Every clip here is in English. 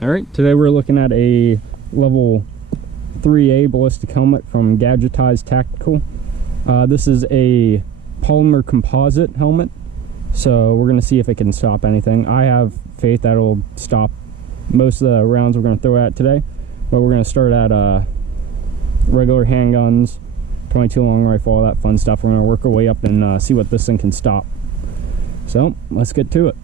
All right, today we're looking at a level 3A ballistic helmet from Gadgetize Tactical. This is a polymer composite helmet, so we're going to see if it can stop anything. I have faith that it'll stop most of the rounds we're going to throw at today, but we're going to start at regular handguns, 22 long rifle, all that fun stuff. We're going to work our way up and see what this thing can stop. So let's get to it.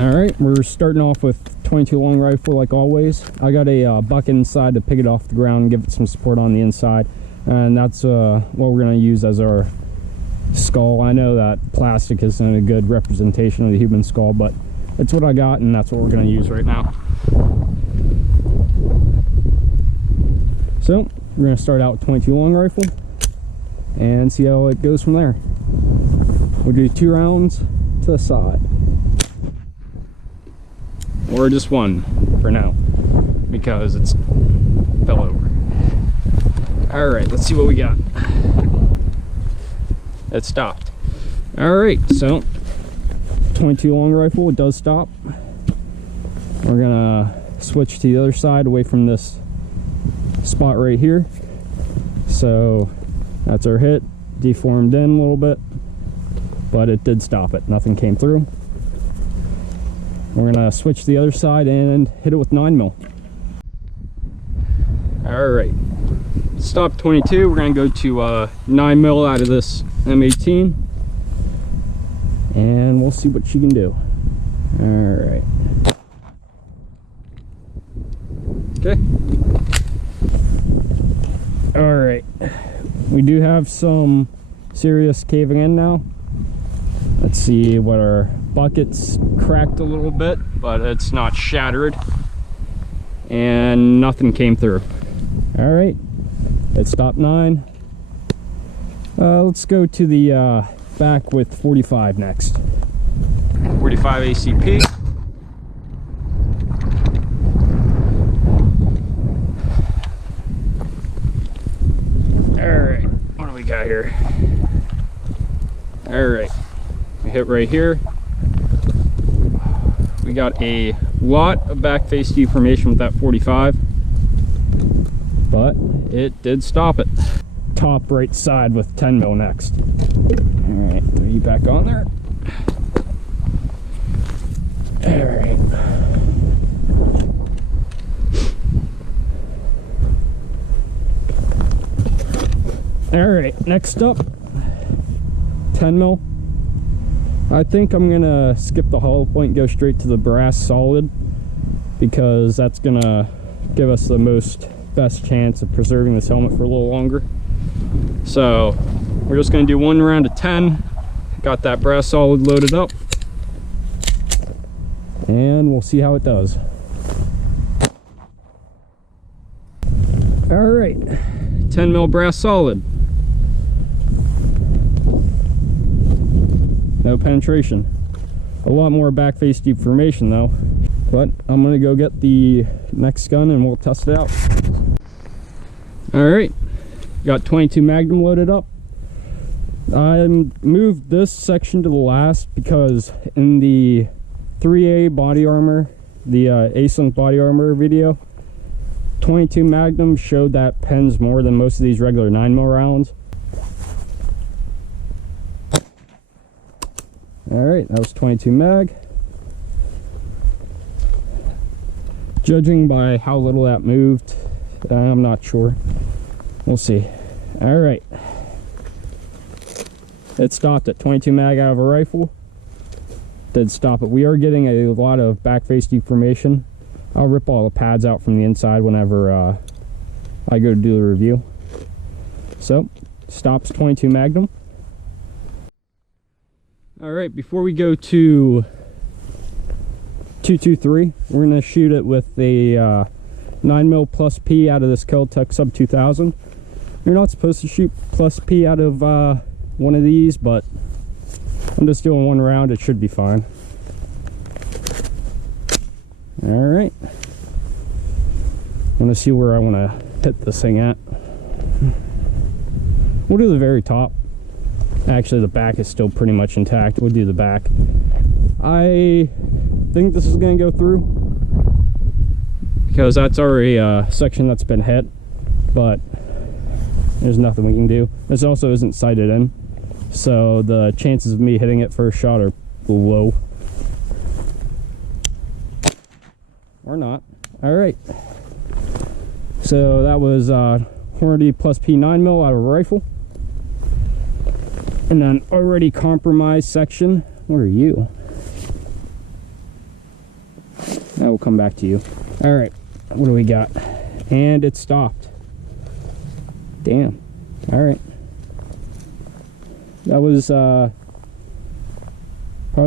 Alright, we're starting off with 22 long rifle like always. I got a bucket inside to pick it off the ground and give it some support on the inside, and that's what we're going to use as our skull. I know that plastic isn't a good representation of the human skull, but it's what I got and that's what we're going to use right now. So we're going to start out with 22 long rifle and see how it goes from there. We'll do 2 rounds to the side. Or just one for now, because it's fell over. Alright, let's see what we got. It stopped. Alright, so 22 long rifle, it does stop. We're gonna switch to the other side away from this spot right here. So that's our hit, deformed in a little bit, but it did stop it. Nothing came through. We're gonna switch to the other side and hit it with 9mm. Alright, stop 22. We're gonna go to 9mm out of this M18 and we'll see what she can do. Alright. Okay. Alright. We do have some serious caving in now. Let's see what our bucket's cracked a little bit, but it's not shattered. And nothing came through. Alright. It stopped 9. Let's go to the back with 45 next. 45 ACP. Alright, what do we got here? Alright, we hit right here. We got a lot of back face deformation with that 45, but it did stop it. Top right side with 10mm next. Alright, put you back on there. Alright. Alright, next up, 10mm. I think I'm gonna skip the hollow point and go straight to the brass solid, because that's gonna give us the best chance of preserving this helmet for a little longer. So we're just gonna do 1 round of 10. Got that brass solid loaded up, and we'll see how it does. All right, 10mm brass solid. No penetration. A lot more back face deformation though. But I'm gonna go get the next gun and we'll test it out. Alright, got 22 Magnum loaded up. I moved this section to the last because in the 3A body armor, the Ace-Link body armor video, 22 Magnum showed that pens more than most of these regular 9mm rounds. Alright, that was 22 mag. Judging by how little that moved, I'm not sure. We'll see. Alright. It stopped at 22 mag out of a rifle. Did stop it. We are getting a lot of back face deformation. I'll rip all the pads out from the inside whenever I go to do the review. So, stops 22 Magnum. Alright, before we go to 223, we're going to shoot it with a 9mm plus P out of this Kel-Tec Sub 2000. You're not supposed to shoot plus P out of one of these, but I'm just doing 1 round. It should be fine. Alright. I want to see where I want to hit this thing at. We'll do the very top. Actually, the back is still pretty much intact. We'll do the back. I think this is going to go through, because that's already a section that's been hit, but there's nothing we can do. This also isn't sighted in, so the chances of me hitting it first shot are low. Or not. Alright. So that was Hornady plus P 9mm out of a rifle. And then already compromised section. What are you? I will come back to you. Alright. What do we got? And it stopped. Damn. Alright. That was probably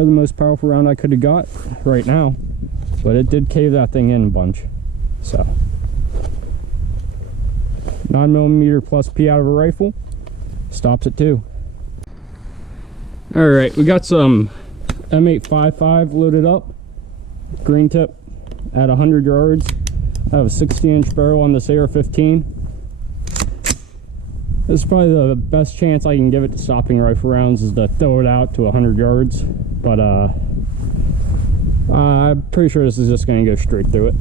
the most powerful round I could have got right now. But it did cave that thing in a bunch. So 9mm plus P out of a rifle stops it too. Alright, we got some M855 loaded up. Green tip at 100 yards. I have a 60-inch barrel on this AR-15. This is probably the best chance I can give it to stopping rifle rounds, is to throw it out to 100 yards. But I'm pretty sure this is just going to go straight through it.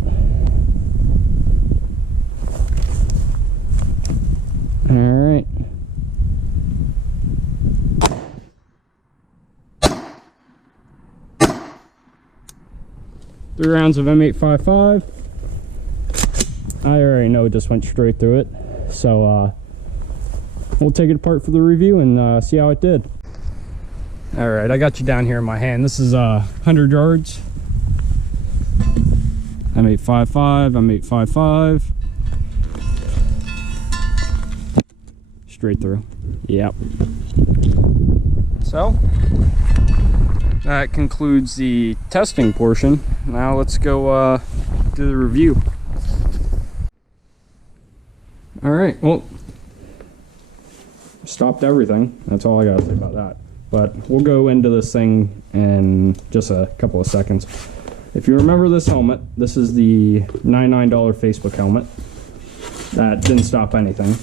Alright. Three rounds of M855. I already know it just went straight through it. So we'll take it apart for the review and see how it did. Alright, I got you down here in my hand. This is 100 yards. M855, M855. Straight through. Yep. So, that concludes the testing portion. Now let's go do the review. Alright, well, stopped everything. That's all I gotta say about that. But we'll go into this thing in just a couple of seconds. If you remember this helmet, this is the $99 Facebook helmet. That didn't stop anything.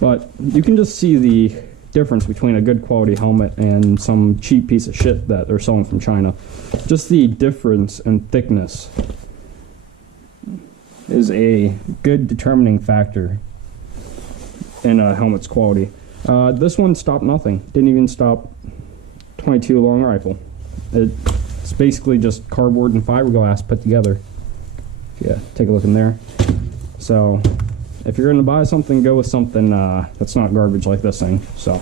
But you can just see the difference between a good quality helmet and some cheap piece of shit that they're selling from China. Just the difference in thickness is a good determining factor in a helmet's quality. This one stopped nothing. Didn't even stop 22 long rifle. It's basically just cardboard and fiberglass put together. Yeah, take a look in there. So if you're going to buy something, go with something that's not garbage like this thing. So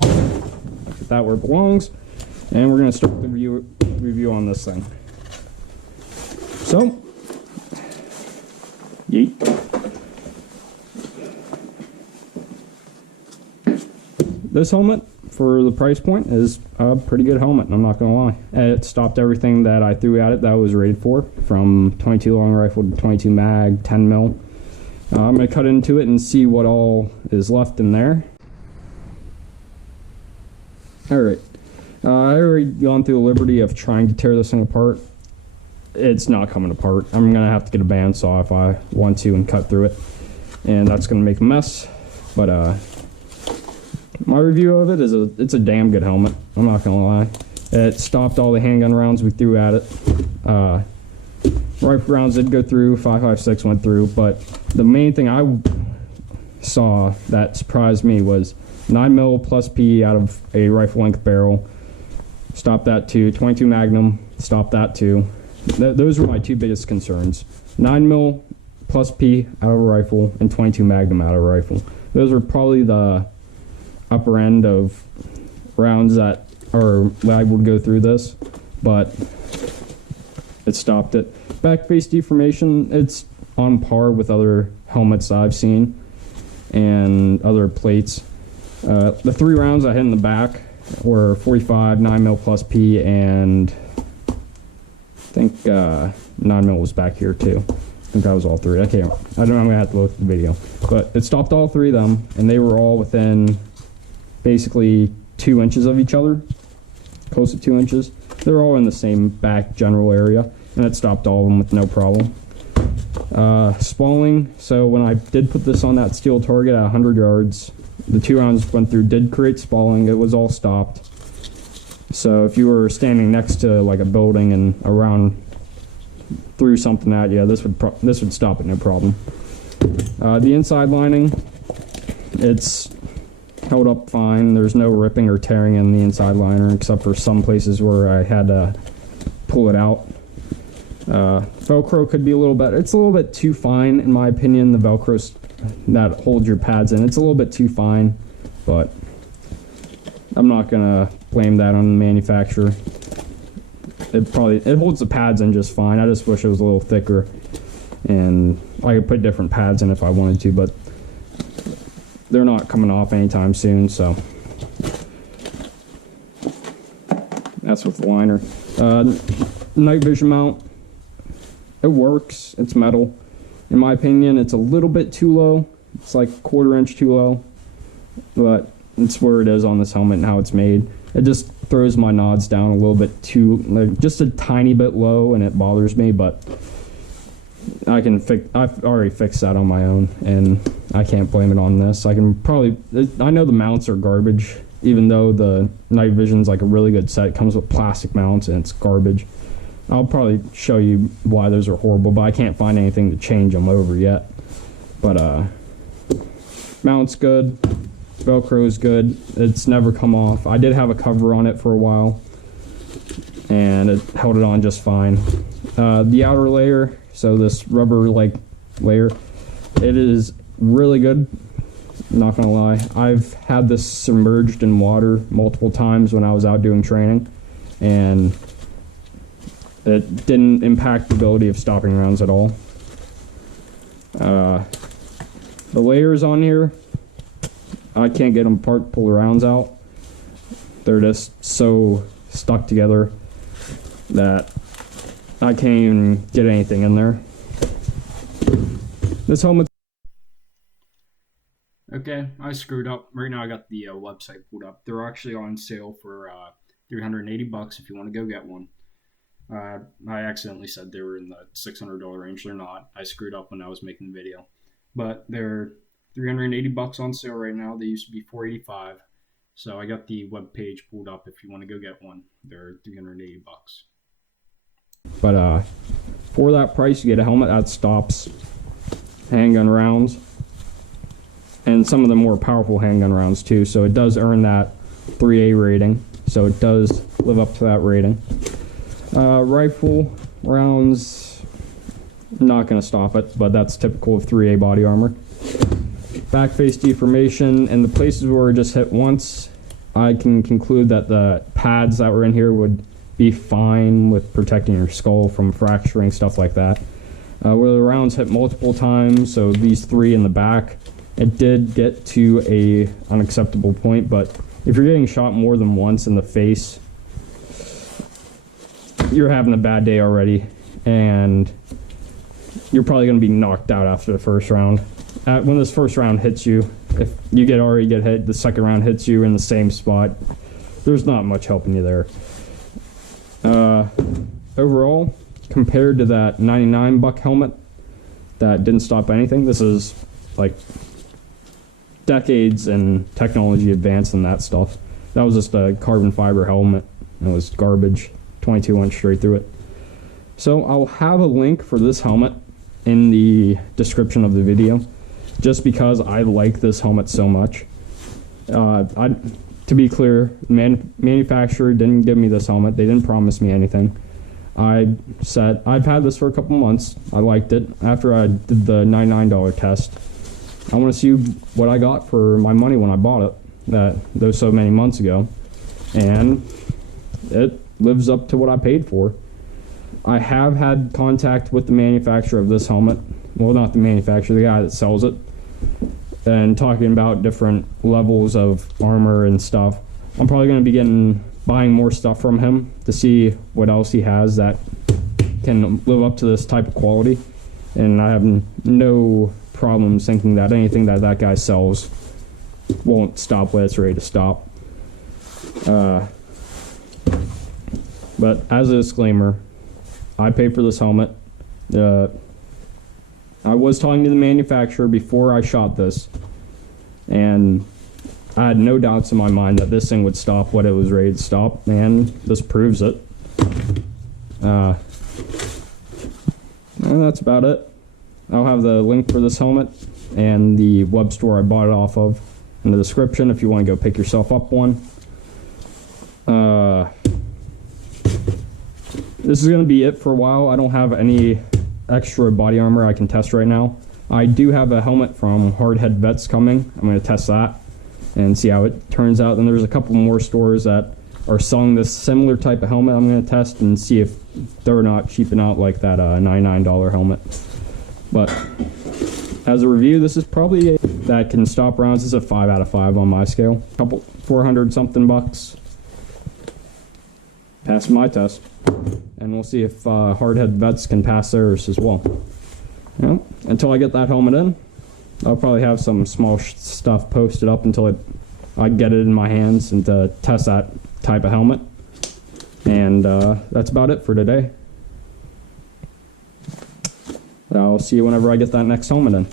put that where it belongs, and we're going to start the review on this thing. So, yeet. This helmet, for the price point, is a pretty good helmet, I'm not gonna lie. It stopped everything that I threw at it that I was rated for, from 22 long rifle to 22 mag, 10 mil. I'm gonna cut into it and see what all is left in there. Alright, I already gone through the liberty of trying to tear this thing apart. It's not coming apart. I'm gonna have to get a bandsaw if I want to and cut through it, and that's gonna make a mess. But my review of it is it's a damn good helmet. I'm not gonna lie. It stopped all the handgun rounds we threw at it. Rifle rounds did go through, 5.56 went through, but the main thing I saw that surprised me was 9mm plus P out of a rifle length barrel. Stopped that too. 22 Magnum, stopped that too. Those were my two biggest concerns. 9mm plus P out of a rifle and 22 Magnum out of a rifle. Those were probably the upper end of rounds that I would go through this, but it stopped it. Back face deformation, it's on par with other helmets I've seen and other plates. The three rounds I hit in the back were 45, 9mm plus P, and I think 9mm was back here too. I think that was all three. I don't know, I'm gonna have to look at the video. But it stopped all three of them, and they were all within basically 2 inches of each other, close to 2 inches. They're all in the same back general area, and it stopped all of them with no problem. Spalling, so when I did put this on that steel target at 100 yards, the 2 rounds went through, did create spalling. It was all stopped. So if you were standing next to like a building and around threw something at you, this would stop it, no problem. The inside lining, it's held up fine. There's no ripping or tearing in the inside liner, except for some places where I had to pull it out. Velcro could be a little bit, it's a little bit too fine in my opinion, the Velcro that holds your pads in. It's a little bit too fine, but I'm not gonna blame that on the manufacturer. It holds the pads in just fine. I just wish it was a little thicker, and I could put different pads in if I wanted to, but they're not coming off anytime soon, so that's with the liner. Night vision mount, it works. It's metal. In my opinion, it's a little bit too low. It's like 1/4 inch too low, but it's where it is on this helmet and how it's made. It just throws my nods down a little bit too, like just a tiny bit low, and it bothers me, but I've already fixed that on my own, and I can't blame it on this. I know the mounts are garbage, even though the night vision's like a really good set. It comes with plastic mounts and it's garbage. I'll probably show you why those are horrible, but I can't find anything to change them over yet. But mount's good, Velcro is good. It's never come off. I did have a cover on it for a while, and it held it on just fine. The outer layer, so this rubber like layer, it is really good. Not gonna lie, I've had this submerged in water multiple times when I was out doing training, and it didn't impact the ability of stopping rounds at all. The layers on here, I can't get them apart, pull the rounds out. They're just so stuck together that I can't even get anything in there. This helmet. Okay, I screwed up. Right now I got the website pulled up. They're actually on sale for $380 if you want to go get one. I accidentally said they were in the $600 range. They're not. I screwed up when I was making the video. But they're $380 on sale right now. They used to be $485. So I got the web page pulled up if you want to go get one. They're $380. But for that price, you get a helmet that stops handgun rounds, and some of the more powerful handgun rounds too. So it does earn that 3A rating. So it does live up to that rating. Rifle rounds, not going to stop it, but that's typical of 3A body armor. Back face deformation, and the places where it just hit once, I can conclude that the pads that were in here would be fine with protecting your skull from fracturing, stuff like that. Where the rounds hit multiple times, so these 3 in the back, it did get to a unacceptable point, but if you're getting shot more than once in the face, you're having a bad day already, and you're probably going to be knocked out after the first round. When this first round hits you, if you already get hit, the second round hits you in the same spot, there's not much helping you there. Overall, compared to that $99 helmet that didn't stop anything, this is like decades in technology advance in that stuff. That was just a carbon fiber helmet. It was garbage. 22 went straight through it. So I'll have a link for this helmet in the description of the video, just because I like this helmet so much. To be clear, manufacturer didn't give me this helmet. They didn't promise me anything. I said, I've had this for a couple months. I liked it. After I did the $99 test, I want to see what I got for my money when I bought it. That was so many months ago. And it lives up to what I paid for. I have had contact with the manufacturer of this helmet. Well, not the manufacturer, the guy that sells it. And talking about different levels of armor and stuff. I'm probably going to be buying more stuff from him to see what else he has that can live up to this type of quality. And I have no problems thinking that anything that guy sells won't stop when it's ready to stop. But as a disclaimer, I paid for this helmet. I was talking to the manufacturer before I shot this, and I had no doubts in my mind that this thing would stop what it was ready to stop, and this proves it. And that's about it. I'll have the link for this helmet and the web store I bought it off of in the description if you want to go pick yourself up one. This is going to be it for a while. I don't have any extra body armor I can test right now. I do have a helmet from Hardhead Vets coming. I'm going to test that and see how it turns out. And there's a couple more stores that are selling this similar type of helmet I'm going to test and see if they're not cheaping out like that $99 helmet. But as a review, this is probably that can stop rounds. This is a 5 out of 5 on my scale. Couple 400 something bucks. Passed my test. And we'll see if Hardhead Vets can pass theirs as well. You know, until I get that helmet in, I'll probably have some small stuff posted up until I get it in my hands and to test that type of helmet. And that's about it for today. I'll see you whenever I get that next helmet in.